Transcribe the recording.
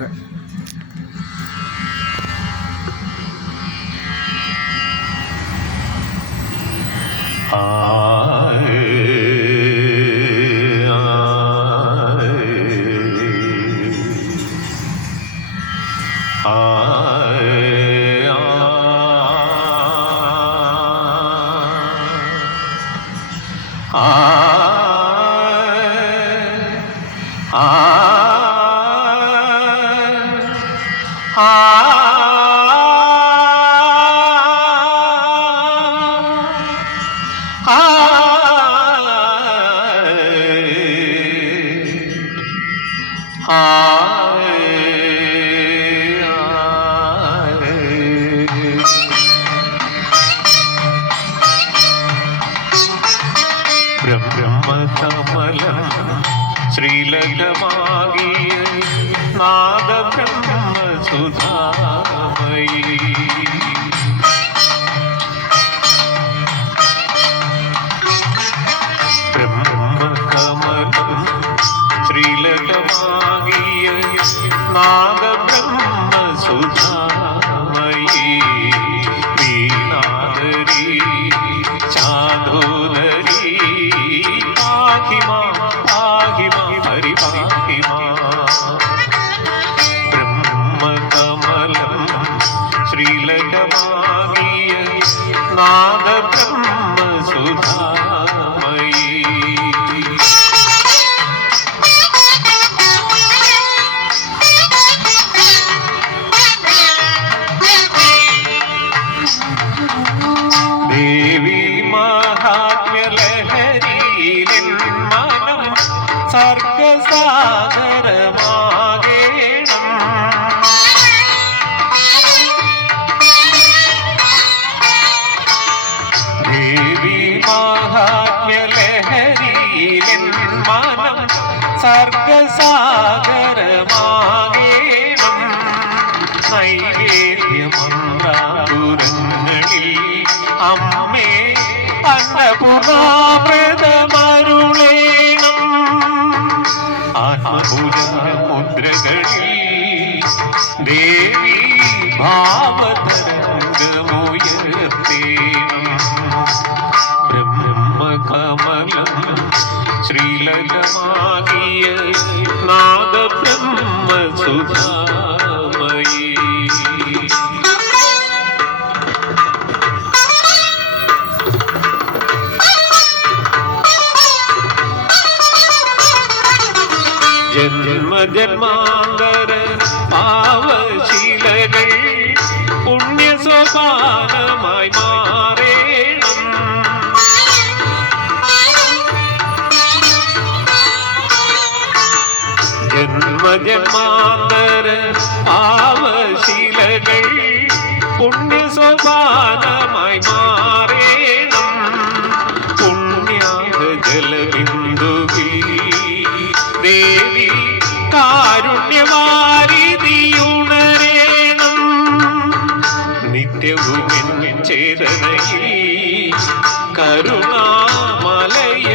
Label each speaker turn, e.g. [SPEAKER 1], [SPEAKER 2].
[SPEAKER 1] Okay
[SPEAKER 2] ബ്രഹ്മകമലം ശ്രീലകമാകിയ നാദബ്രഹ്മസുധാമയീ നാദബ്രഹ്മസുധാമയീ വീണാദരീ ചാധോദരീ പാഹിമാ പാഹിമാ Hari പാഹിമാ ബ്രഹ്മകമലം ശ്രീലകമാകിയ നാദബ്രഹ്മസുധാമയീ മനം സർഗസാഗരമാകേണം. ദേവി മഹാത്മ്യലഹരിയിലെൻ മനം സർഗസാഗരമാകേണം. നൈവേദ്യമന്ത്രാതുരങ്ങളിൽ അമ്മേ അന്നപുരാമൃതമരുളേണം ആത്മപുര മുദ്രകളിൽ ദേവി ഭാവതരംഗമുയർത്തേണം ബ്രഹ്മകമലം ശ്രീലകമാകിയ ஜென்ம ஜென்மாந்தர பாவ சீலகள் புண்ணிய சோபானமாய் மாறேணம் ஜென்ம ஜென்மாந்தர பாவ சீலகள் புண்ணிய சோபானமாய் மாற കാരുണ്യവാരിതിയുണരേണം നിത്യവും ചേതനയിൽ കരുണാമലയ